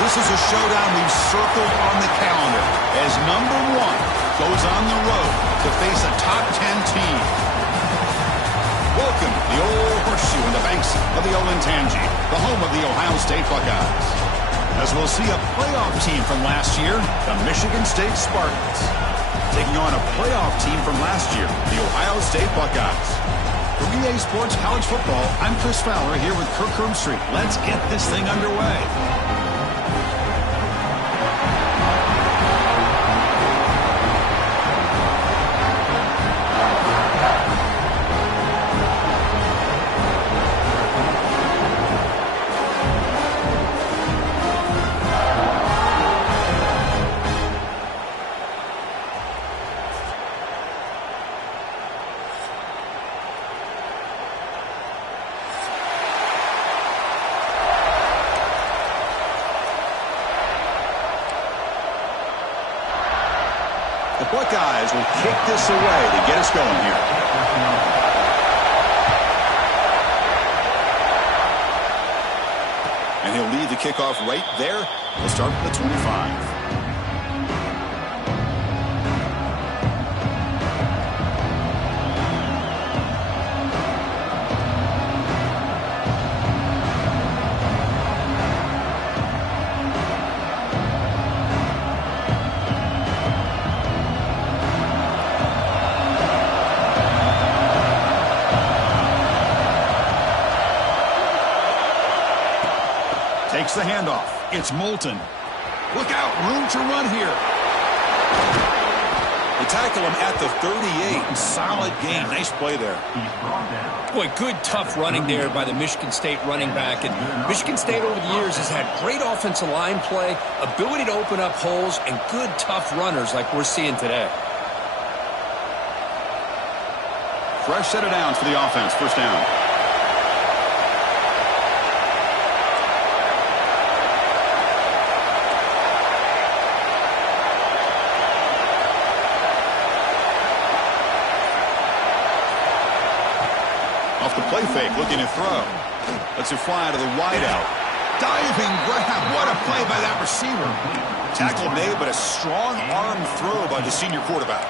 this is a showdown we've circled on the calendar as number 1 goes on the road to face a top 10 team. Welcome to the old horseshoe in the banks of the Olentangy, the home of the Ohio State Buckeyes. As we'll see a playoff team from last year, the Michigan State Spartans, taking on a playoff team from last year, the Ohio State Buckeyes. For EA Sports College Football, I'm Chris Fowler here with Kirk Herbstreit. Let's get this thing underway. The Buckeyes will kick this away to get us going here. And he'll lead the kickoff right there. We'll start at the 25. Takes the handoff. It's Moulton. Look out, room to run here. They tackle him at the 38. Solid game. Nice play there. Boy, good tough running there by the Michigan State running back. And Michigan State over the years has had great offensive line play, ability to open up holes, and good tough runners like we're seeing today. Fresh set of downs for the offense. First down. Off the play fake, looking to throw. Lets it fly to the wideout. Diving grab. What a play by that receiver. Tackle made, but a strong arm throw by the senior quarterback.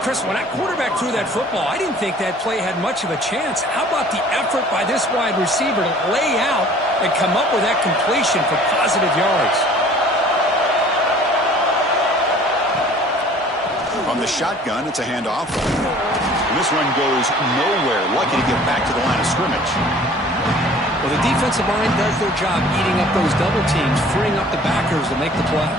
Chris, when that quarterback threw that football, I didn't think that play had much of a chance. How about the effort by this wide receiver to lay out and come up with that completion for positive yards? From the shotgun, it's a handoff. And this one goes nowhere. Lucky to get back to the line of scrimmage. Well, the defensive line does their job eating up those double teams, freeing up the backers to make the play.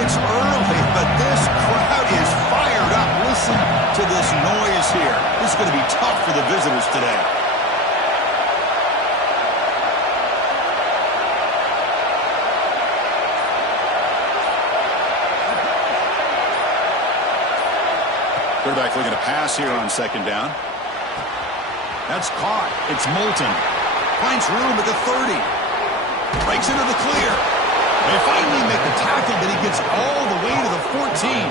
It's early, but this crowd is fired up. Listen to this noise here. This is going to be tough for the visitors today. Quarterback looking to pass here on second down. That's caught. It's Moulton. Finds room at the 30. Breaks into the clear. They finally make the tackle, but he gets all the way to the 14.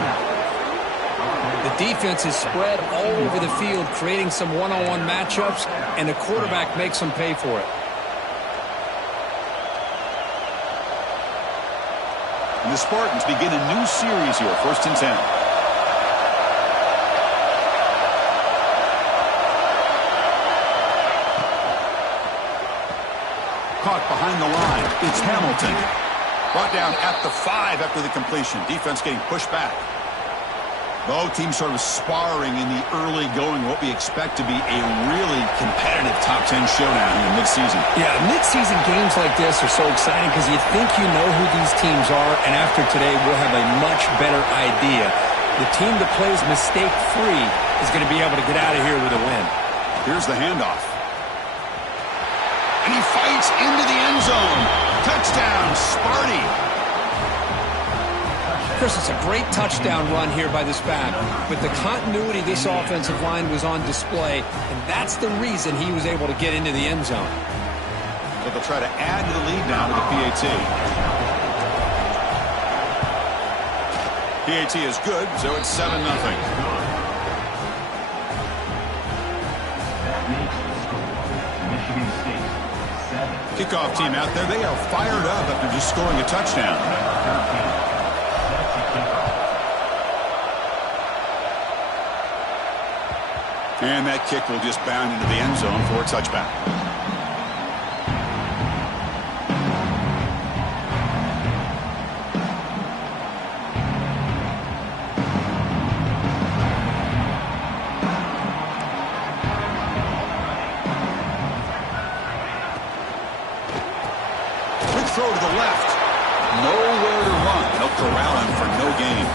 The defense is spread all over the field, creating some one-on-one matchups, and the quarterback makes them pay for it. And the Spartans begin a new series here, 1st and 10. Caught behind the line. It's Hamilton. Brought down at the 5 after the completion. Defense getting pushed back. Both teams sort of sparring in the early going, what we expect to be a really competitive top 10 showdown in mid-season. Yeah, mid-season games like this are so exciting because you think you know who these teams are, and after today we'll have a much better idea. The team that plays mistake-free is going to be able to get out of here with a win. Here's the handoff. And he fights into the end zone. Touchdown, Sparty. Chris, it's a great touchdown run here by this back. But the continuity of this offensive line was on display, and that's the reason he was able to get into the end zone. But they'll try to add to the lead now to the PAT. PAT is good, so it's 7-0. Kickoff team out there, they are fired up after just scoring a touchdown. And that kick will just bound into the end zone for a touchback. Throw to the left. Nowhere to run. They'll corral him for no gain.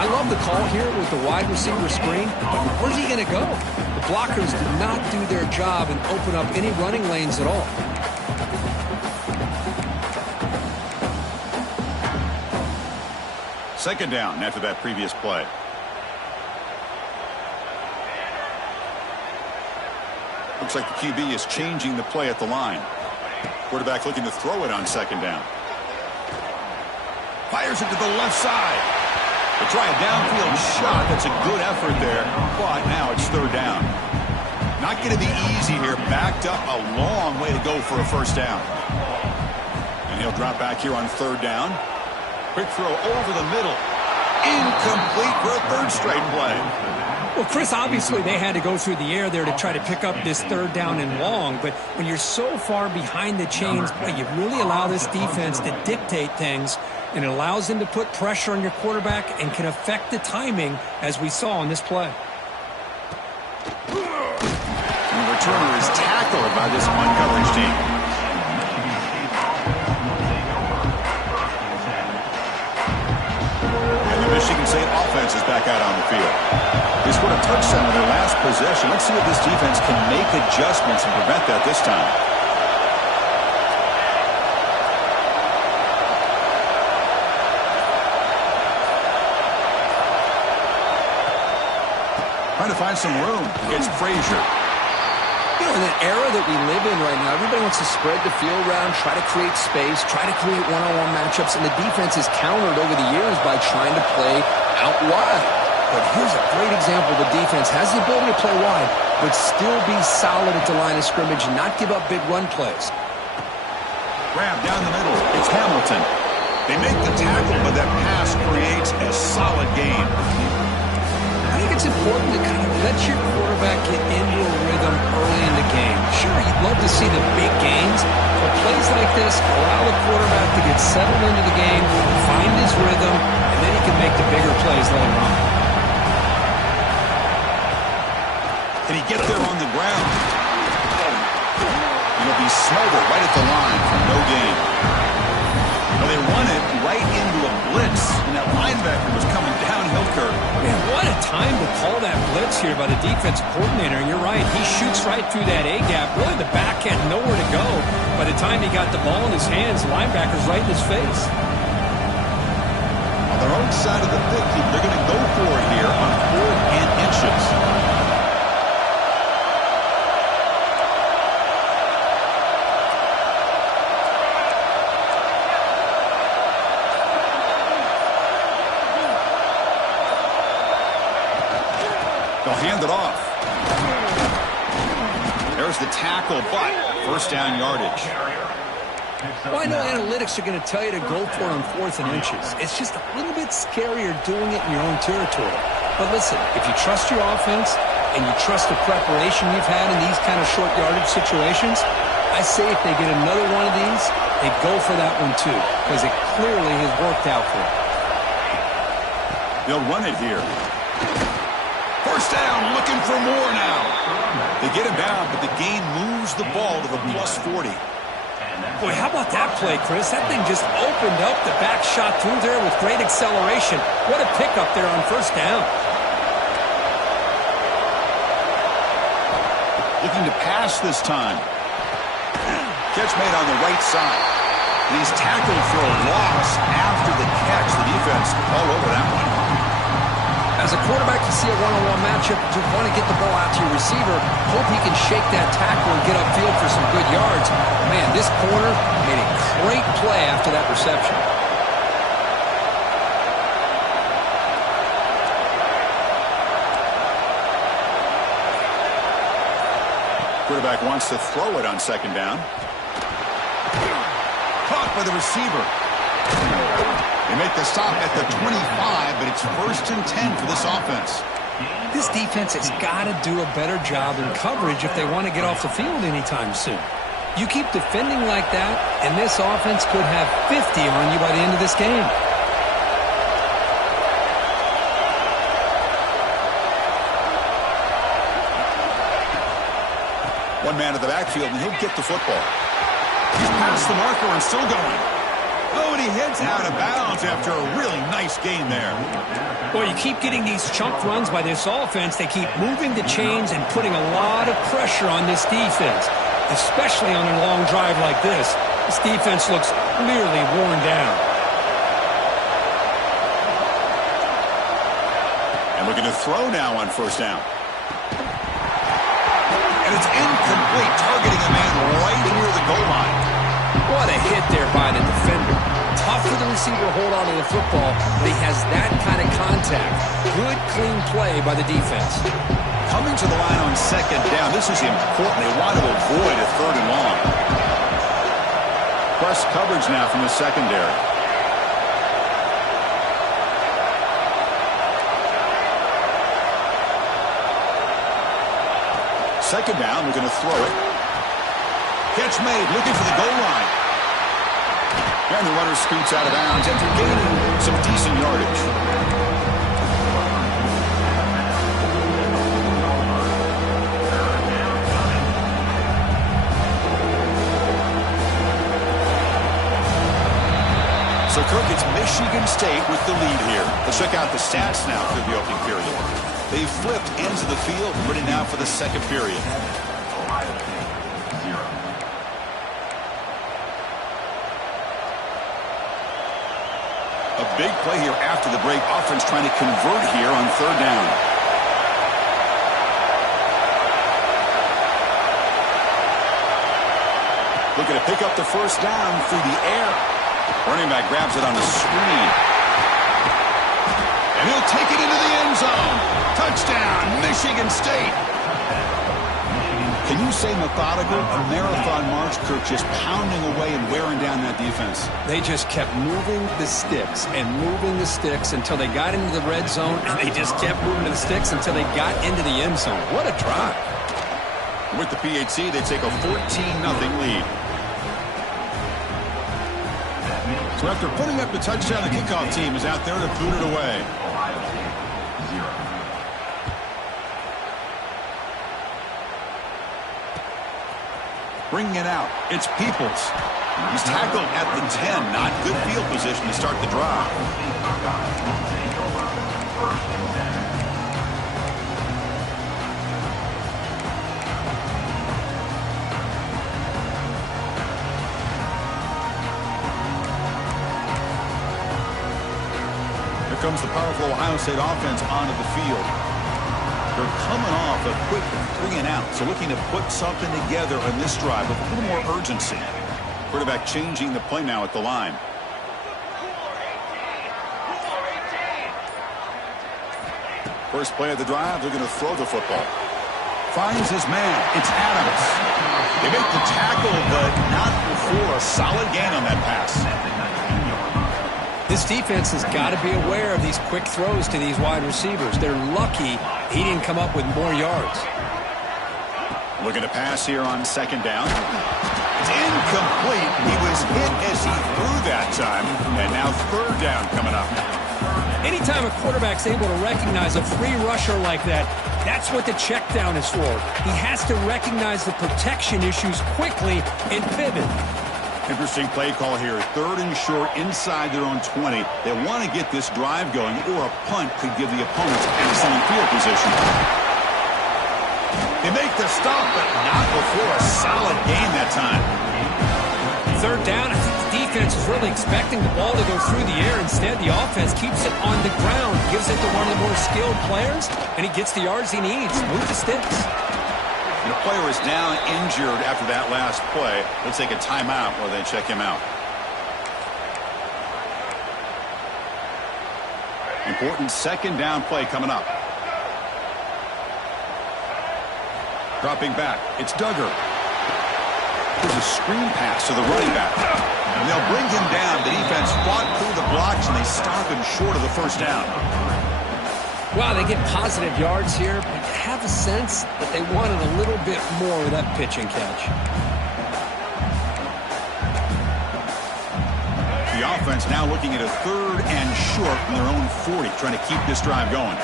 I love the call here with the wide receiver screen, but where's he going to go? The blockers did not do their job and open up any running lanes at all. Second down after that previous play. Looks like the QB is changing the play at the line. Quarterback looking to throw it on second down. Fires it to the left side. They try a downfield shot. That's a good effort there, but now it's third down. Not going to be easy here. Backed up a long way to go for a first down. And he'll drop back here on third down. Quick throw over the middle. Incomplete for a third straight play. Well, Chris, obviously they had to go through the air there to try to pick up this third down and long, but when you're so far behind the chains, you really allow this defense to dictate things, and it allows them to put pressure on your quarterback and can affect the timing, as we saw on this play. And the returner is tackled by this one coverage team. Michigan State offense is back out on the field. They scored a touchdown in their last possession. Let's see if this defense can make adjustments and prevent that this time. Trying to find some room against Frazier. You know, in the era that we live in right now, everybody wants to spread the field around, try to create space, try to create one-on-one matchups, and the defense is countered over the years by trying to play out wide. But here's a great example. The defense has the ability to play wide, but still be solid at the line of scrimmage and not give up big run plays. Grab down the middle. It's Hamilton. They make the tackle, but that pass creates a solid gain. I think it's important to kind of let your quarterback get into a rhythm early in the game. Sure, you'd love to see the big gains, but plays like this allow the quarterback to get settled into the game, find his rhythm, and then he can make the bigger plays later on. Can he get there on the ground? He'll be smothered right at the line for no gain. Well, they run it right into a blitz, and that linebacker was coming downhill curve. Man, what a time to call that blitz here by the defensive coordinator. And you're right, he shoots right through that A-gap. Really, the back had nowhere to go. By the time he got the ball in his hands, the linebacker's right in his face. On their own side of the 50, they're going to go for it here on 4th and inches. Hand it off. There's the tackle, but first down yardage. Well, I know analytics are going to tell you to go for it on 4th and inches. It's just a little bit scarier doing it in your own territory. But listen, if you trust your offense and you trust the preparation you've had in these kind of short yardage situations, I say if they get another one of these, they go for that one too, because it clearly has worked out for them. They'll run it here. First down, looking for more now. They get him down, but the gain moves the ball to the plus 40. Boy, how about that play, Chris? That thing just opened up. The back shot through there with great acceleration. What a pickup there on first down. Looking to pass this time. Catch made on the right side. And he's tackled for a loss after the catch. The defense all over that one. As a quarterback, you see a one-on-one matchup, you want to get the ball out to your receiver, hope he can shake that tackle and get upfield for some good yards. Man, this corner made a great play after that reception. Quarterback wants to throw it on second down. blocked by the receiver. They make the stop at the 25, but it's 1st and 10 for this offense. This defense has got to do a better job in coverage if they want to get off the field anytime soon. You keep defending like that, and this offense could have 50 on you by the end of this game. One man at the backfield, and he'll get the football. He's past the marker and still going. Oh, and he heads out of bounds after a really nice game there. Well, you keep getting these chunk runs by this offense. They keep moving the chains and putting a lot of pressure on this defense, especially on a long drive like this. This defense looks clearly worn down. And looking to throw now on 1st down. And it's incomplete, targeting a man right near the goal line. What a hit there by the defender. Tough for the receiver to hold on to the football, but he has that kind of contact. Good, clean play by the defense. Coming to the line on 2nd down, this is important. They want to avoid a 3rd and long. Press coverage now from the secondary. Second down, we're going to throw it. Catch made, looking for the goal line. And the runner scoots out of bounds after gaining some decent yardage. So, Kirk, it's Michigan State with the lead here. Let's check out the stats now through the opening period. They flipped ends of the field, ready now for the 2nd period. A big play here after the break. Offense trying to convert here on 3rd down. Looking to pick up the 1st down through the air. Running back grabs it on the screen. And he'll take it into the end zone. Touchdown, Michigan State. Can you say methodical? A marathon march, Kirk, just pounding away and wearing down that defense. They just kept moving the sticks and moving the sticks until they got into the red zone, and they just kept moving the sticks until they got into the end zone. What a drive. With the PHC, they take a 14-0 lead. So after putting up the touchdown, the kickoff team is out there to boot it away. Bringing it out, it's Peoples. He's tackled at the 10. Not good field position to start the drive. Here comes the powerful Ohio State offense onto the field. They're coming off a quick 3-and-out, so looking to put something together on this drive with a little more urgency. Quarterback changing the play now at the line. First play of the drive, they're going to throw the football. Finds his man. It's Adams. They make the tackle, but not before a solid gain on that pass. This defense has got to be aware of these quick throws to these wide receivers. They're lucky he didn't come up with more yards. Looking to pass here on 2nd down. It's incomplete. He was hit as he threw that time. And now 3rd down coming up. Anytime a quarterback's able to recognize a free rusher like that, that's what the check down is for. He has to recognize the protection issues quickly and pivot. Interesting play call here. 3rd and short inside their own 20. They want to get this drive going, or a punt could give the opponents excellent field position. They make the stop, but not before a solid gain that time. 3rd down, I think the defense is really expecting the ball to go through the air. Instead, the offense keeps it on the ground, gives it to one of the more skilled players, and he gets the yards he needs. Move the sticks. The player is down injured after that last play. Let's take a timeout while they check him out. Important 2nd down play coming up. Dropping back, it's Duggar. Here's a screen pass to the running back. And they'll bring him down. The defense fought through the blocks, and they stop him short of the first down. Wow, they get positive yards here, but you have a sense that they wanted a little bit more of that pitch and catch. The offense now looking at a 3rd and short from their own 40, trying to keep this drive going.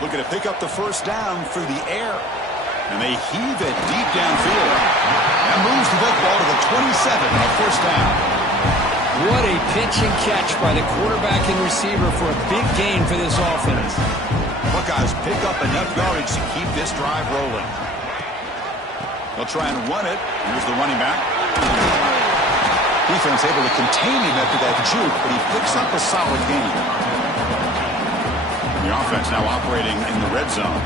Looking to pick up the first down through the air. And they heave it deep downfield. That moves the football to the 27 on a first down. What a pitch and catch by the quarterback and receiver for a big gain for this offense. Buckeyes pick up enough yardage to keep this drive rolling. They'll try and run it. Here's the running back. Defense able to contain him after that juke, but he picks up a solid gain. The offense now operating in the red zone.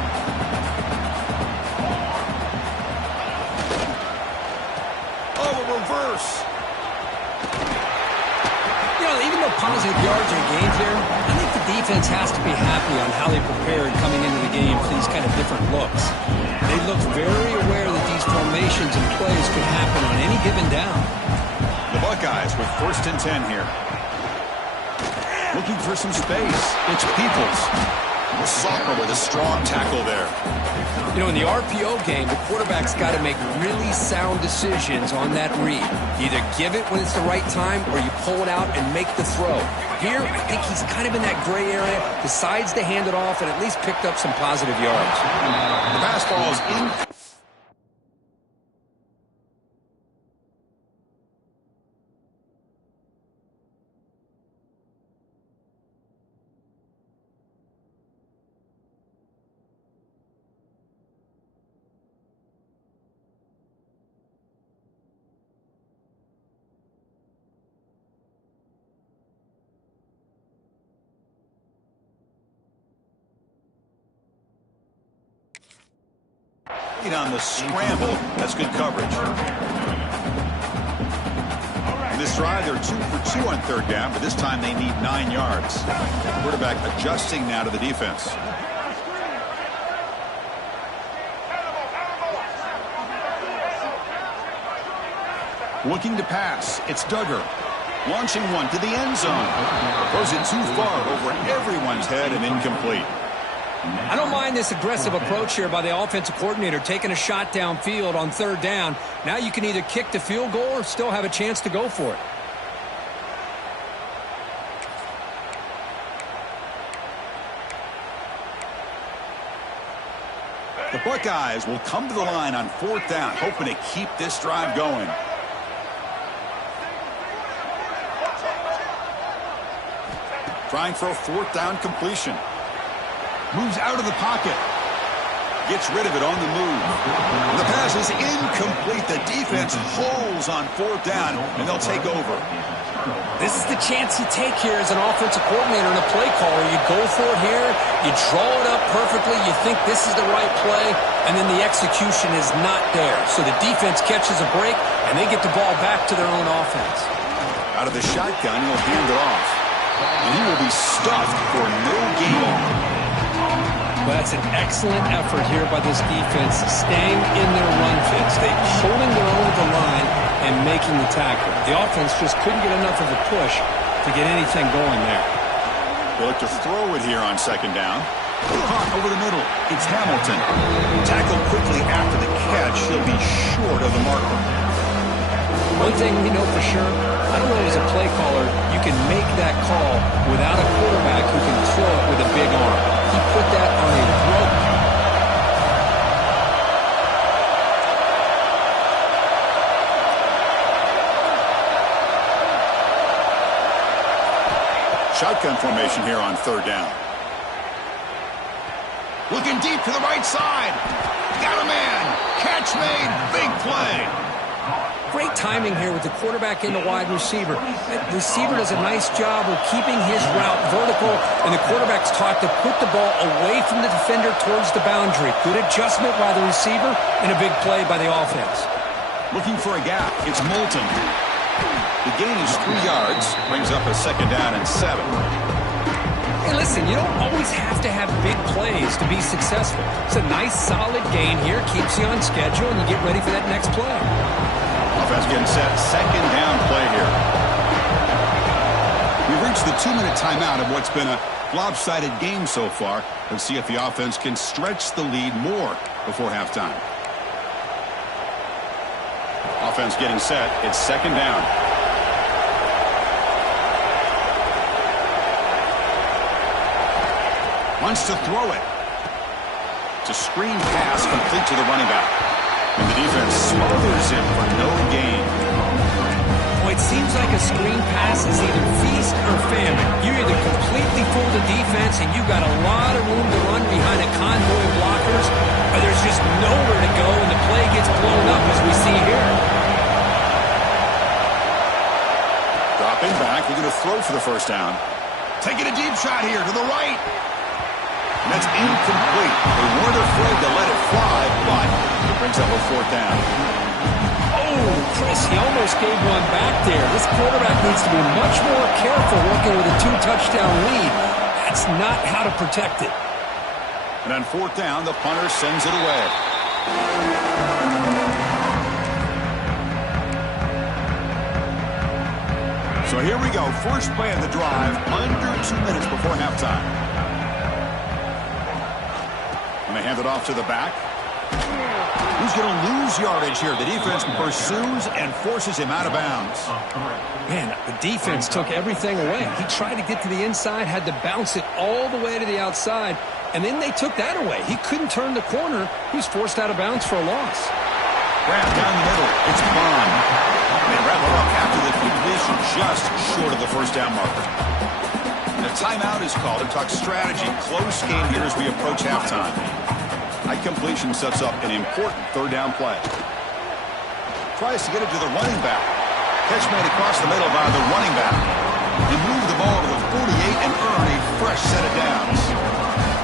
Reverse. You know, even though positive yards are gained here, I think the defense has to be happy on how they prepared coming into the game for these kind of different looks. They looked very aware that these formations and plays could happen on any given down. The Buckeyes with 1st and 10 here. Looking for some space. It's Peoples. Soccer with a strong tackle there. You know, in the RPO game, the quarterback's got to make really sound decisions on that read. Either give it when it's the right time or you pull it out and make the throw. Here, I think he's kind of in that gray area, decides to hand it off and at least picked up some positive yards. The pass ball is in. On the scramble. That's good coverage. In this drive, they're 2 for 2 on 3rd down, but this time they need 9 yards. Quarterback adjusting now to the defense. Looking to pass. It's Duggar. Launching one to the end zone. Throws it too far over everyone's head and incomplete. I don't mind this aggressive approach here by the offensive coordinator, taking a shot downfield on 3rd down. Now you can either kick the field goal or still have a chance to go for it. The Buckeyes will come to the line on 4th down, hoping to keep this drive going. Trying for a 4th down completion. Moves out of the pocket. Gets rid of it on the move. The pass is incomplete. The defense holds on 4th down, and they'll take over. This is the chance you take here as an offensive coordinator and a play caller. You go for it here. You draw it up perfectly. You think this is the right play, and then the execution is not there. So the defense catches a break, and they get the ball back to their own offense. Out of the shotgun, he'll hand it off. And he will be stuffed for no gain. Well, that's an excellent effort here by this defense, staying in their run fits. They holding their own at the line and making the tackle. The offense just couldn't get enough of a push to get anything going there. They look to throw it here on 2nd down. Caught over the middle. It's Hamilton. Tackled quickly after the catch. He'll be short of the marker. One thing we know for sure, I don't know as a play caller, you can make that call without a quarterback who can throw it with a big arm. He put that on a rope. Shotgun formation here on 3rd down. Looking deep to the right side. Got a man. Catch made. Big play. Great timing here with the quarterback and the wide receiver. The receiver does a nice job of keeping his route vertical, and the quarterback's taught to put the ball away from the defender towards the boundary. Good adjustment by the receiver and a big play by the offense. Looking for a gap. It's Moulton. The gain is 3 yards. Brings up a 2nd down and 7. Hey, listen, you don't always have to have big plays to be successful. It's a nice, solid gain here. Keeps you on schedule, and you get ready for that next play. offense getting set. Second down play here. We've reached the 2-minute timeout of what's been a lopsided game so far. Let's see if the offense can stretch the lead more before halftime. Offense getting set. It's second down. Wants to throw it. It's a screen pass complete to the running back. And the defense smothers him for no gain. Well, it seems like a screen pass is either feast or famine. You either completely fool the defense and you got a lot of room to run behind a convoy of blockers, or there's just nowhere to go and the play gets blown up as we see here. Dropping back, we're going to throw for the first down. Taking a deep shot here to the right. And that's incomplete. They weren't afraid to let it fly, but it brings up a fourth down. Oh, Chris, he almost gave one back there. This quarterback needs to be much more careful working with a 2-touchdown lead. That's not how to protect it. And on fourth down, the punter sends it away. So here we go. First play of the drive, under 2 minutes before halftime. And they hand it off to the back. Who's going to lose yardage here? The defense pursues and forces him out of bounds. Man, the defense took everything away. He tried to get to the inside, had to bounce it all the way to the outside, and then they took that away. He couldn't turn the corner. He was forced out of bounds for a loss. Grab down the middle. It's Bond. They wrap it up after the completion, just short of the first down marker. And a timeout is called to talk strategy. Close game here as we approach halftime. High completion sets up an important third down play. Tries to get it to the running back. Catch made across the middle by the running back. They move the ball to the 48 and earn a fresh set of downs.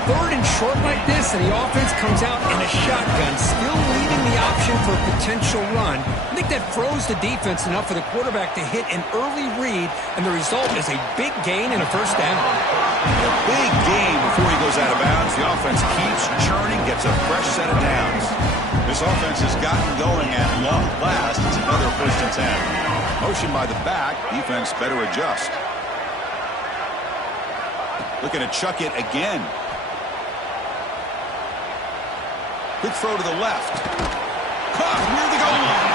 Third and short like this, and the offense comes out in a shotgun, still leaving the option for a potential run. I think that froze the defense enough for the quarterback to hit an early read, and the result is a big gain and a first down. A big gain before he goes out of bounds. The offense keeps churning, gets a fresh set of downs. This offense has gotten going at long last. It's another first and 10. Motion by the back. Defense better adjust. Looking to chuck it again. Quick throw to the left. Caught near the goal line.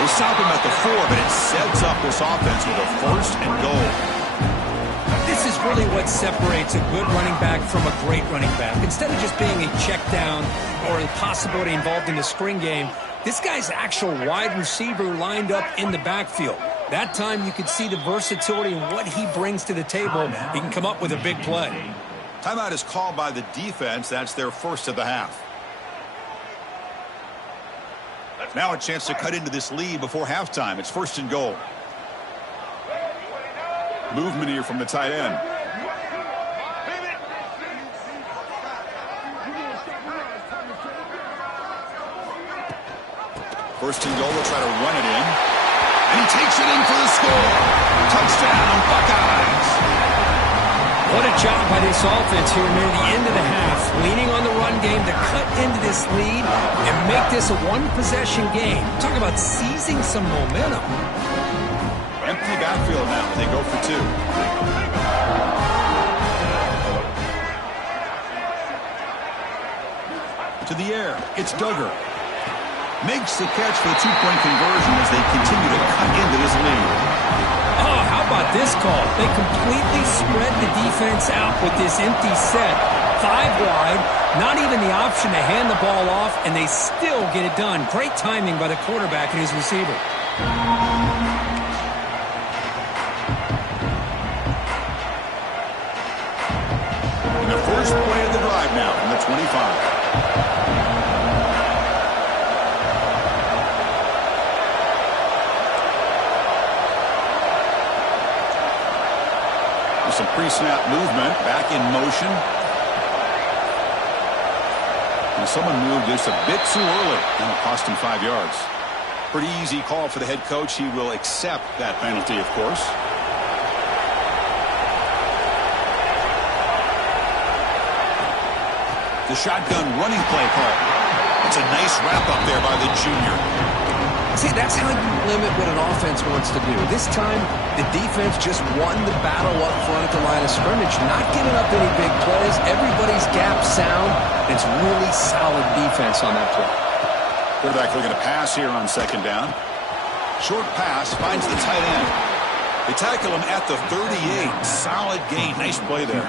They stop him at the 4, but it sets up this offense with a first and goal. This is really what separates a good running back from a great running back. Instead of just being a check down or a possibility involved in a screen game, this guy's actual wide receiver lined up in the backfield. That time you could see the versatility and what he brings to the table. He can come up with a big play. Timeout is called by the defense. That's their first of the half. Now a chance to cut into this lead before halftime. It's first and goal. Movement here from the tight end. First and goal, they'll try to run it in. And he takes it in for the score. Touchdown, Buckeyes. What a job by this offense here near the end of the half, leaning on the run game to cut into this lead and make this a one-possession game. Talk about seizing some momentum. Empty backfield now. They go for 2. To the air. It's Duggar. Makes the catch for the 2-point conversion as they continue to cut into this lead. Oh, how about this call? They completely spread the defense out with this empty set. 5 wide, not even the option to hand the ball off, and they still get it done. Great timing by the quarterback and his receiver. And the first play of the drive now from the 25. Some pre-snap movement, back in motion. And someone moved just a bit too early. That'll cost him 5 yards. Pretty easy call for the head coach. He will accept that penalty, of course. The shotgun running play call. That's a nice wrap up there by the junior. See, that's how you limit what an offense wants to do. This time, the defense just won the battle up front at the line of scrimmage, not giving up any big plays. Everybody's gap sound. It's really solid defense on that play. Quarterback looking to pass here on second down. Short pass finds the tight end. They tackle him at the 38. Solid gain. Nice play there.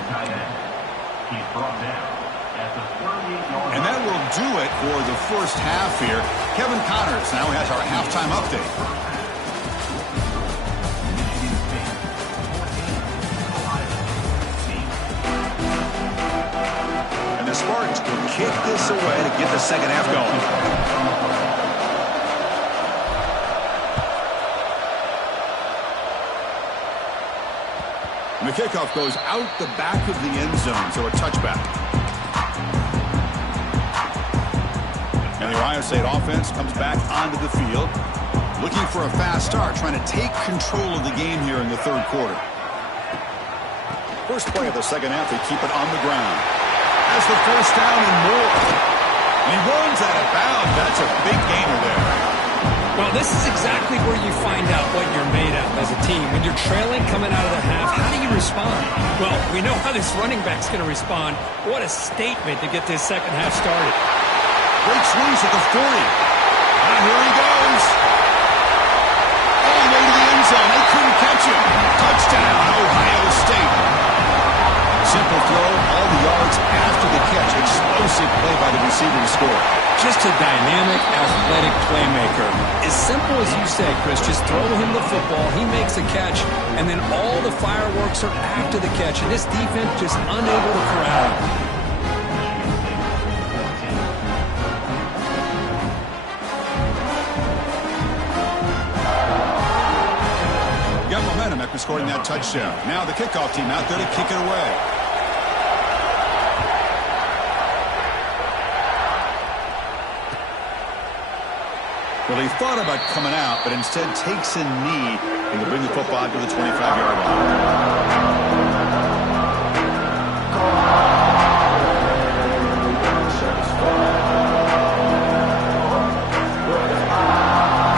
He's brought down at the 38-yard. And that will do it for the first half here. Kevin Connors now has our halftime update. And the Spartans will kick this away to get the second half going. And the kickoff goes out the back of the end zone, so a touchback. And the Ohio State offense comes back onto the field, looking for a fast start, trying to take control of the game here in the third quarter. First play of the second half, they keep it on the ground. Has the first down and more. And he runs out of bounds. That's a big gainer there. Well, this is exactly where you find out what you're made of as a team. When you're trailing coming out of the half, how do you respond? Well, we know how this running back's going to respond. What a statement to get this second half started. Great swings at the 40. And here he goes. All the way to the end zone. They couldn't catch him. Touchdown, Ohio State. Simple throw, all the yards after the catch. Explosive play by the receiver to score. Just a dynamic, athletic playmaker. As simple as you said, Chris, just throw him the football, he makes a catch, and then all the fireworks are after the catch, and this defense just unable to corral him. Got momentum after scoring that touchdown. Now the kickoff team out there to kick it away. Well, he thought about coming out, but instead takes a knee and to bring the football to the 25-yard line.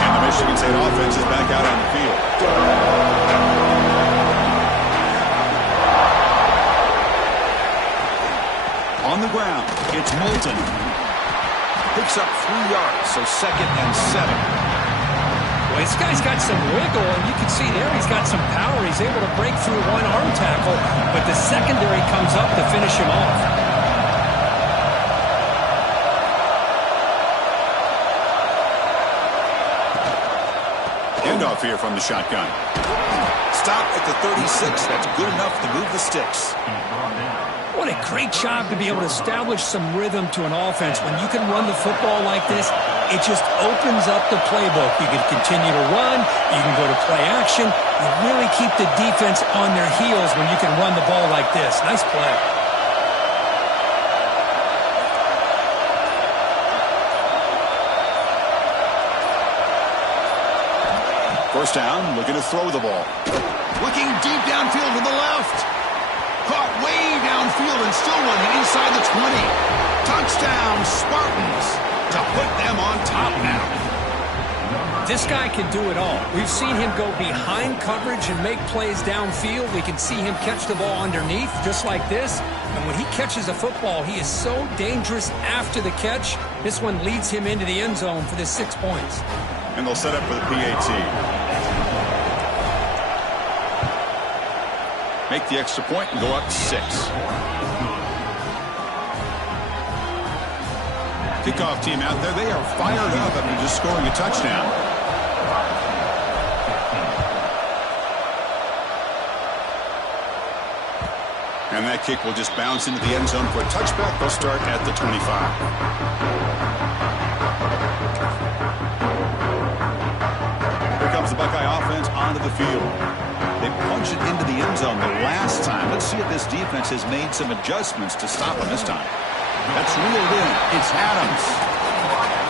And the Michigan State offense is back out on the field. On the ground, it's Moulton. Picks up 3 yards, so 2nd and 7. Well, this guy's got some wiggle, and you can see there he's got some power. He's able to break through one arm tackle, but the secondary comes up to finish him off. Handoff here from the shotgun. Stop at the 36. That's good enough to move the sticks. What a great job to be able to establish some rhythm to an offense. When you can run the football like this, it just opens up the playbook. You can continue to run. You can go to play action. You really keep the defense on their heels when you can run the ball like this. Nice play. First down, looking to throw the ball. Looking deep downfield to the left. Caught way downfield and still running inside the 20. Touchdown, Spartans, to put them on top now. This guy can do it all. We've seen him go behind coverage and make plays downfield. We can see him catch the ball underneath just like this. And when he catches a football, he is so dangerous after the catch. This one leads him into the end zone for the 6 points. And they'll set up for the PAT. Make the extra point and go up 6. Kickoff team out there. They are fired up after just scoring a touchdown. And that kick will just bounce into the end zone for a touchback. They'll start at the 25. The Buckeye offense onto the field. They punch it into the end zone the last time. Let's see if this defense has made some adjustments to stop them this time. That's reeled in. It's Adams.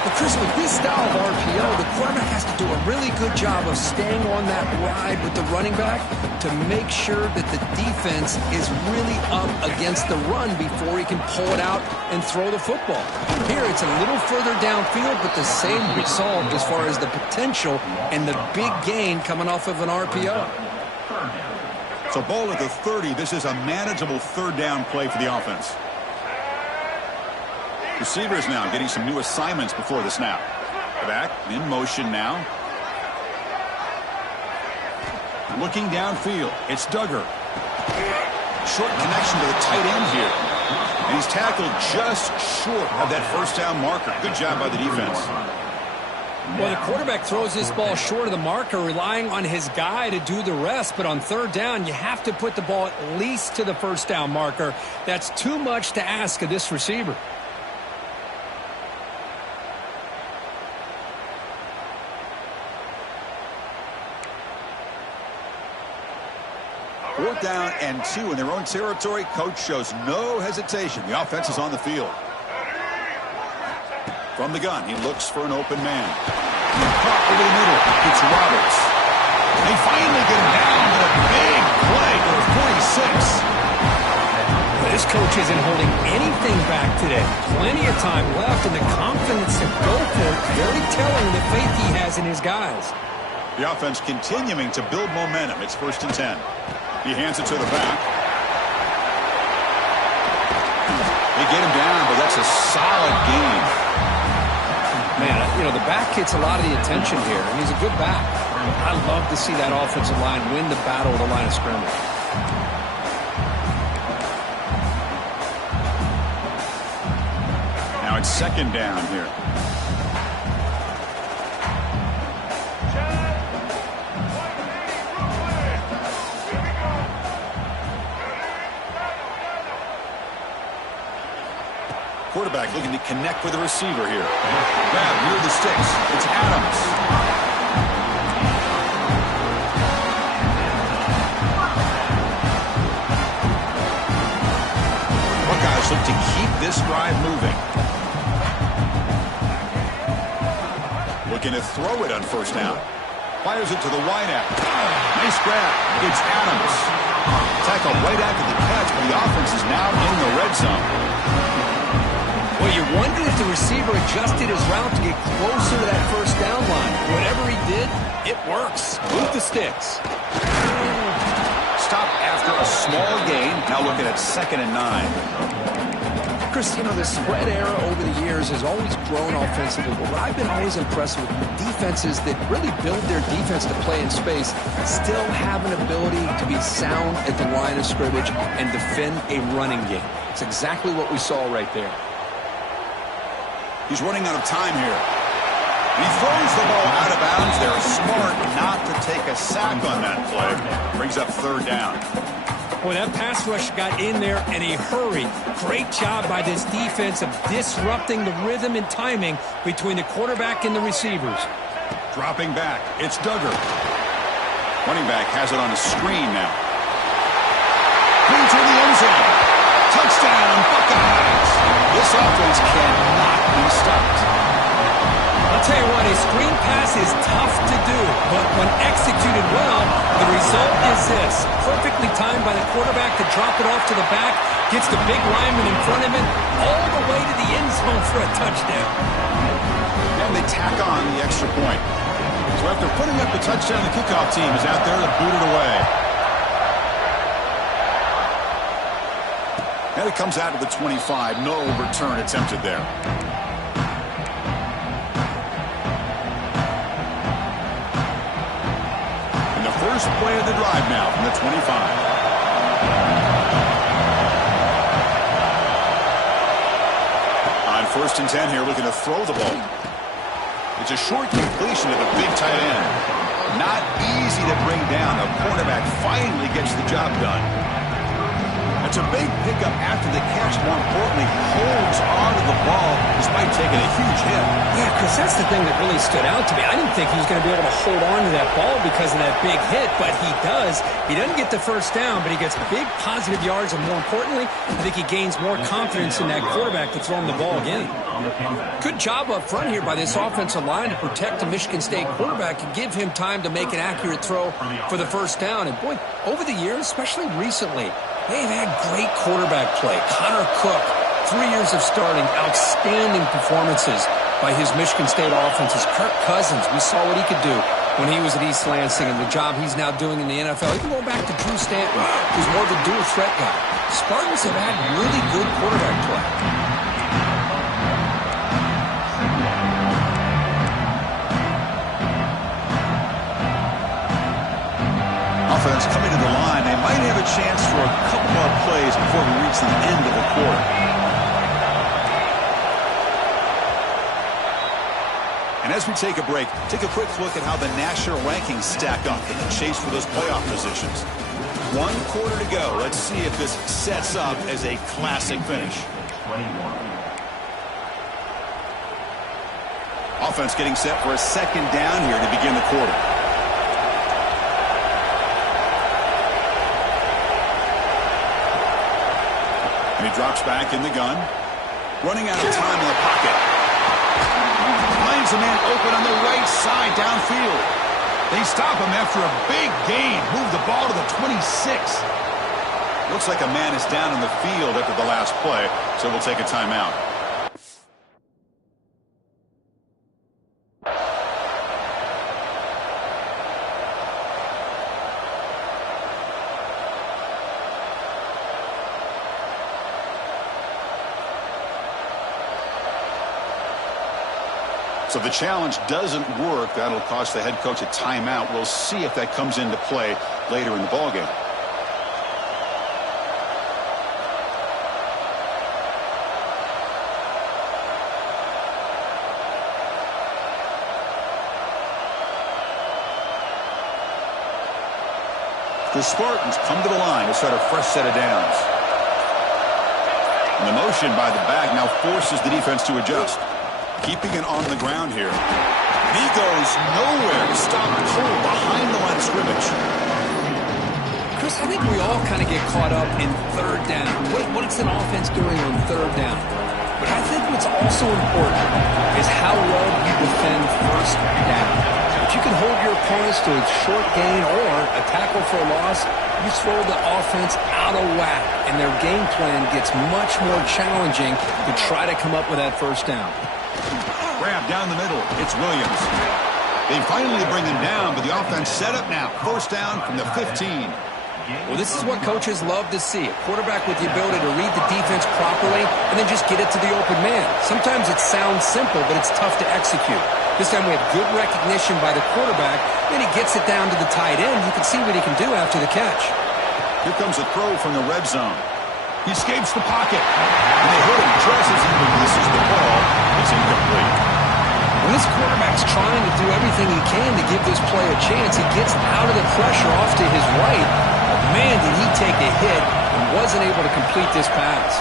But Chris, with this style of RPO, the quarterback has to do a really good job of staying on that ride with the running back to make sure that the defense is really up against the run before he can pull it out and throw the football. Here, it's a little further downfield, but the same result as far as the potential and the big gain coming off of an RPO. So ball at the 30. This is a manageable third down play for the offense. Receivers now getting some new assignments before the snap. Back in motion now. Looking downfield. It's Duggar. Short connection to the tight end here. And he's tackled just short of that first down marker. Good job by the defense. Well, the quarterback throws this ball short of the marker, relying on his guy to do the rest. But on third down, you have to put the ball at least to the first down marker. That's too much to ask of this receiver. Fourth down and 2 in their own territory. Coach shows no hesitation. The offense is on the field. From the gun, he looks for an open man. Caught over the middle. It's Roberts. They finally get him down with a big play for 46. Well, this coach isn't holding anything back today. Plenty of time left, and the confidence to go for it, very telling the faith he has in his guys. The offense continuing to build momentum. It's 1st and 10. He hands it to the back. They get him down, but that's a solid gain. Man, you know, the back gets a lot of the attention here, and he's a good back. I love to see that offensive line win the battle of the line of scrimmage. Now it's 2nd down here. Quarterback looking to connect with the receiver here. Grab near the sticks. It's Adams. Buckeyes look to keep this drive moving. Looking to throw it on 1st down. Fires it to the wideout. Nice grab. It's Adams. Tackle right after the catch, but the offense is now in the red zone. Well, you wonder if the receiver adjusted his route to get closer to that first down line. Whatever he did, it works. Move the sticks. Stop after a small gain. Now looking at 2nd and 9. Chris, you know, the spread era over the years has always grown offensively, but what I've been always impressed with defenses that really build their defense to play in space still have an ability to be sound at the line of scrimmage and defend a running game. It's exactly what we saw right there. He's running out of time here. He throws the ball out of bounds. They're smart not to take a sack on that play. Brings up 3rd down. Boy, that pass rush got in there in a hurry. Great job by this defense of disrupting the rhythm and timing between the quarterback and the receivers. Dropping back. It's Duggar. Running back has it on a screen now. Into the end zone. Touchdown, Buckeyes. This offense cannot be stopped. I'll tell you what, a screen pass is tough to do, but when executed well, the result is this. Perfectly timed by the quarterback to drop it off to the back, gets the big lineman in front of him, all the way to the end zone for a touchdown. And they tack on the extra point. So after putting up the touchdown, the kickoff team is out there to boot it away. And it comes out to the 25. No return attempted there. And the first play of the drive now from the 25. On 1st and 10 here, looking to throw the ball. It's a short completion to the big tight end. Not easy to bring down. The quarterback finally gets the job done. It's a big pickup after the catch. More importantly, holds on to the ball despite taking a huge hit. Yeah, because that's the thing that really stood out to me. I didn't think he was going to be able to hold on to that ball because of that big hit, but he does. He doesn't get the first down, but he gets big positive yards, and more importantly, I think he gains more confidence in that quarterback to throw him the ball again. Good job up front here by this offensive line to protect the Michigan State quarterback and give him time to make an accurate throw for the first down. And boy, over the years, especially recently, they've had great quarterback play. Connor Cook, 3 years of starting, outstanding performances by his Michigan State offenses. Kirk Cousins, we saw what he could do when he was at East Lansing and the job he's now doing in the NFL. Even going back to Drew Stanton, who's more of a dual threat guy. Spartans have had really good quarterback play. Offense coming to the line. They might have a chance for a couple more plays before we reach the end of the quarter. And as we take a break, take a quick look at how the national rankings stack up in the chase for those playoff positions. 1 quarter to go. Let's see if this sets up as a classic finish. 21. Offense getting set for a second down here to begin the quarter. And he drops back in the gun. Running out of time in the pocket. Finds a man open on the right side downfield. They stop him after a big gain. Move the ball to the 26. Looks like a man is down in the field after the last play, so we'll take a timeout. So the challenge doesn't work. That'll cost the head coach a timeout. We'll see if that comes into play later in the ballgame. The Spartans come to the line to start a fresh set of downs. And the motion by the back now forces the defense to adjust. Keeping it on the ground here. And he goes nowhere. Stopped cold behind the line of scrimmage. Chris, I think we all kind of get caught up in third down. What is an offense doing on third down? But I think what's also important is how well you defend first down. If you can hold your opponents to a short gain or a tackle for a loss, you throw the offense out of whack, and their game plan gets much more challenging to try to come up with that first down. Grab down the middle. It's Williams. They finally bring him down, but the offense set up now. First down from the 15. Well, this is what coaches love to see. A quarterback with the ability to read the defense properly and then just get it to the open man. Sometimes it sounds simple, but it's tough to execute. This time we have good recognition by the quarterback. Then he gets it down to the tight end. You can see what he can do after the catch. Here comes a throw from the red zone. He escapes the pocket. And they hit him just as he releases the ball. It's incomplete. When this quarterback's trying to do everything he can to give this play a chance, he gets out of the pressure off to his right. But man, did he take a hit and wasn't able to complete this pass.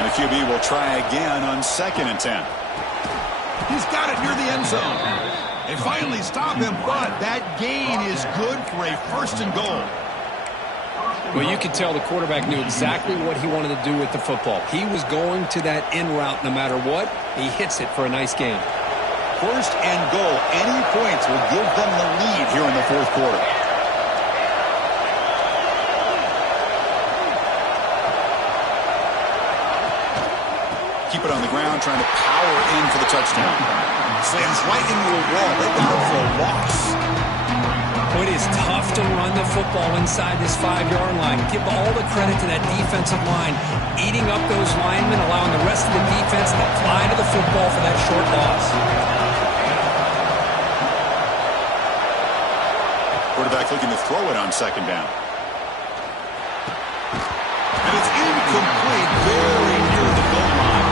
And the QB will try again on 2nd and 10. He's got it near the end zone. They finally stop him, but that gain is good for a 1st and goal. Well, you could tell the quarterback knew exactly what he wanted to do with the football. He was going to that in route no matter what. He hits it for a nice gain. 1st and goal. Any points will give them the lead here in the 4th quarter. Keep it on the ground, trying to power in for the touchdown. Slams right into a wall. They got it for a loss. It is tough to run the football inside this 5-yard line. Give all the credit to that defensive line, eating up those linemen, allowing the rest of the defense to fly to the football for that short loss. Quarterback looking to throw it on 2nd down. And it's incomplete, very near the goal line.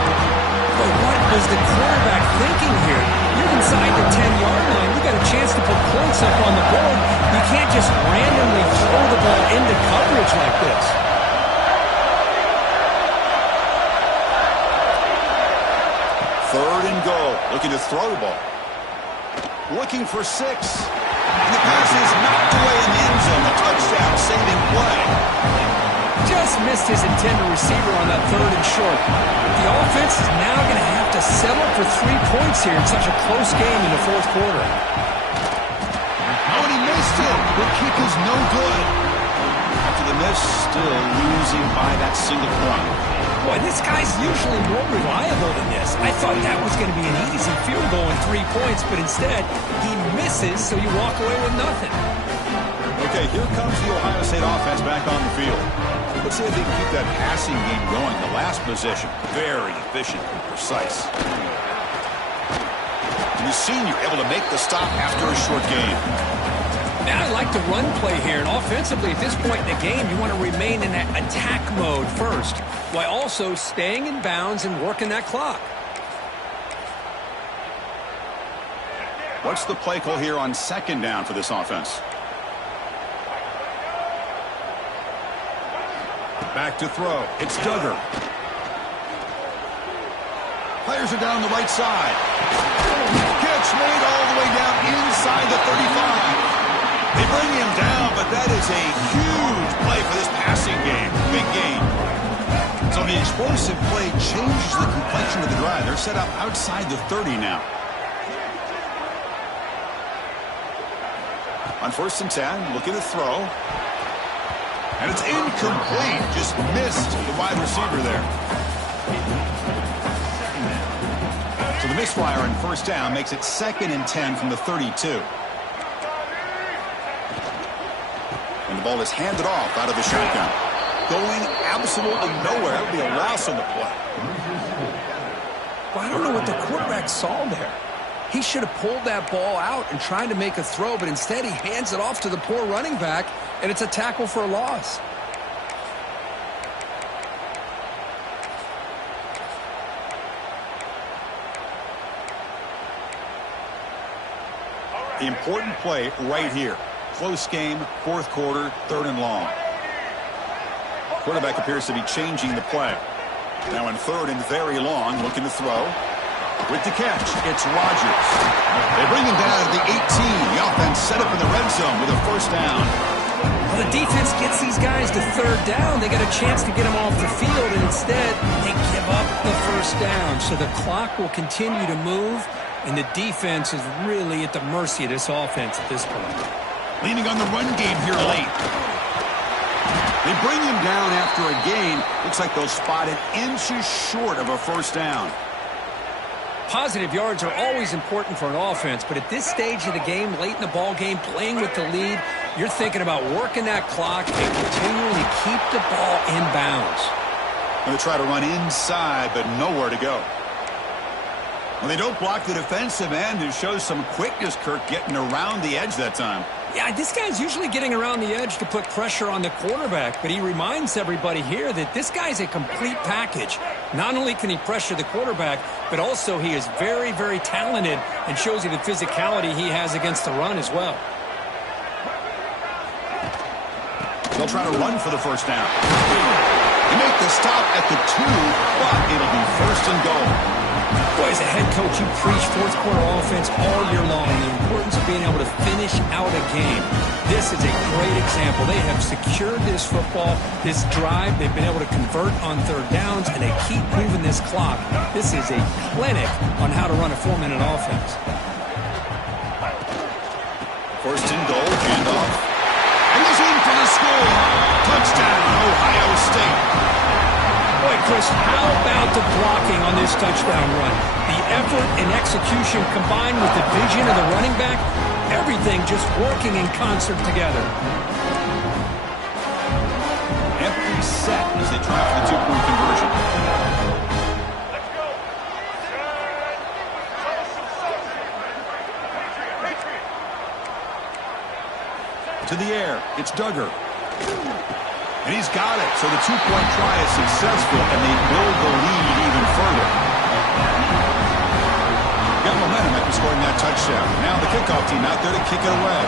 But what was the quarterback thinking here? You're inside the 10-yard line. You got a chance to put points up on the board. You can't just randomly throw throw the ball into coverage like this. Third and goal. Looking to throw the ball. Looking for 6. And the pass is knocked away in the end zone. A touchdown saving play. Just missed his intended receiver on that third and short. The offense is now going to have to settle for 3 points here in such a close game in the fourth quarter. Oh, and he missed it. The kick is no good. After the miss, still losing by that single point. Boy, this guy's usually more reliable than this. I thought that was going to be an easy field goal in 3 points, but instead, he misses, so you walk away with nothing. Okay, here comes the Ohio State offense back on the field. Let's see if they can keep that passing game going. The last possession, very efficient and precise. And the senior able to make the stop after a short game. Now I like the run play here, and offensively at this point in the game, you want to remain in that attack mode first, while also staying in bounds and working that clock. What's the play call here on second down for this offense? Back to throw. It's Duggar. Players are down the right side. Catch made all the way down inside the 35. They bring him down, but that is a huge play for this passing game. Big gain. So the explosive play changes the complexion of the drive. They're set up outside the 30 now. On 1st and 10, looking to throw. And it's incomplete. Just missed the wide receiver there. So the misfire on 1st down makes it 2nd and 10 from the 32. And the ball is handed off out of the shotgun. Going absolutely nowhere. That would be a loss on the play. Well, I don't know what the quarterback saw there. He should have pulled that ball out and tried to make a throw, but instead he hands it off to the poor running back, and it's a tackle for a loss. The important play right here. Close game, 4th quarter, 3rd and long. Quarterback appears to be changing the play. Now in 3rd and very long, looking to throw. With the catch, it's Rodgers. They bring him down at the 18. The offense set up in the red zone with a 1st down. Well, the defense gets these guys to 3rd down. They got a chance to get them off the field, and instead they give up the 1st down. So the clock will continue to move, and the defense is really at the mercy of this offense at this point. Leaning on the run game here late. They bring him down after a gain. Looks like they'll spot it inches short of a 1st down. Positive yards are always important for an offense, but at this stage of the game, late in the ball game, playing with the lead, you're thinking about working that clock and continuing to keep the ball in bounds. Going to try to run inside, but nowhere to go. Well, they don't block the defensive end, who shows some quickness, Kirk, getting around the edge that time. Yeah, this guy's usually getting around the edge to put pressure on the quarterback, but he reminds everybody here that this guy's a complete package. Not only can he pressure the quarterback, but also he is very, very talented and shows you the physicality he has against the run as well. They'll try to run for the 1st down. They make the stop at the 2, but it'll be 1st and goal. Boy, as a head coach, you preach 4th quarter offense all year long, the importance of being able to finish out a game. This is a great example. They have secured this football, this drive. They've been able to convert on 3rd downs, and they keep moving this clock. This is a clinic on how to run a 4-minute offense. 1st and goal, handoff. And he's in for the score. Touchdown, Ohio State. Boy, Chris, how about the blocking on this touchdown run? The effort and execution combined with the vision of the running back, everything just working in concert together. Empty set as they try for the 2-point conversion. To the air, it's Duggar. And he's got it, so the 2-point try is successful, and they build the lead even further. Got momentum after scoring that touchdown. Now the kickoff team out there to kick it away.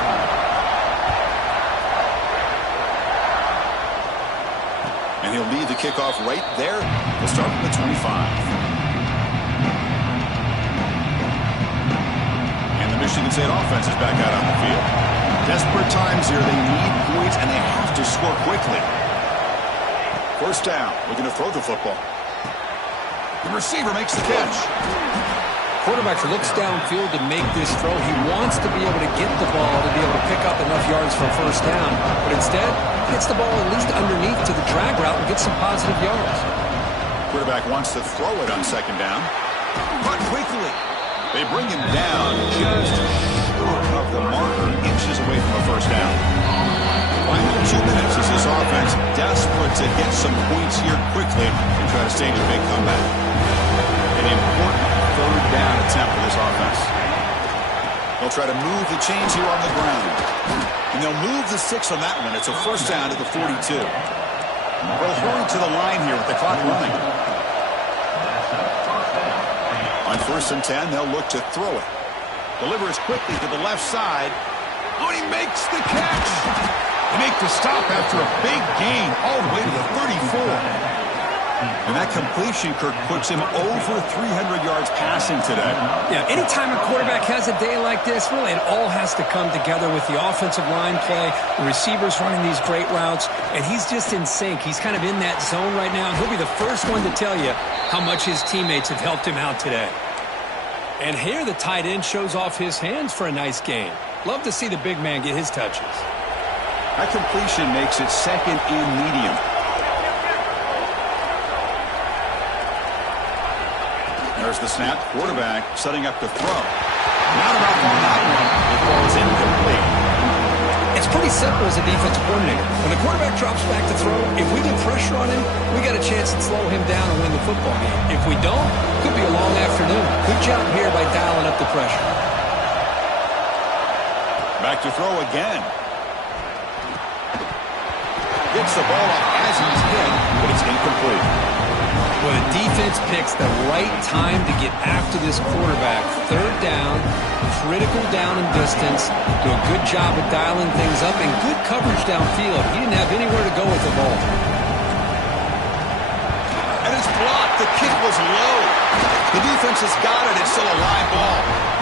And he'll lead the kickoff right there. He'll start from the 25. Michigan State offense is back out on the field. Desperate times here. They need points, and they have to score quickly. First down. We're going to throw the football. The receiver makes the catch. Quarterback looks downfield to make this throw. He wants to be able to get the ball to be able to pick up enough yards for a first down, but instead gets the ball at least underneath to the drag route and gets some positive yards. Quarterback wants to throw it on second down. But quickly. They bring him down just short of the marker, inches away from a first down. Final 2 minutes as this offense desperate to get some points here quickly and try to stage a big comeback. An important third down attempt for this offense. They'll try to move the chains here on the ground. And they'll move the 6 on that one. It's a first down to the 42. They'll hurry to the line here with the clock running. On 1st and 10, they'll look to throw it. Delivers quickly to the left side. Oh, he makes the catch. They make the stop after a big gain all the way to the 34. And that completion, Kirk, puts him over 300 yards passing today. Yeah, anytime a quarterback has a day like this, really it all has to come together with the offensive line play, the receivers running these great routes, and he's just in sync. He's kind of in that zone right now, and he'll be the first one to tell you how much his teammates have helped him out today. And here the tight end shows off his hands for a nice gain. Love to see the big man get his touches. That completion makes it second and medium. There's the snap. Quarterback setting up to throw. Not about on that one. The ball is incomplete. It's pretty simple as a defensive coordinator. When the quarterback drops back to throw, if we get pressure on him, we got a chance to slow him down and win the football game. If we don't, it could be a long afternoon. Good job here by dialing up the pressure. Back to throw again. Gets the ball up as he's hit, but it's incomplete. Well, the defense picks the right time to get after this quarterback. Third down, critical down and distance. Do a good job of dialing things up and good coverage downfield. He didn't have anywhere to go with the ball. And it's blocked. The kick was low. The defense has got it. It's still a live ball.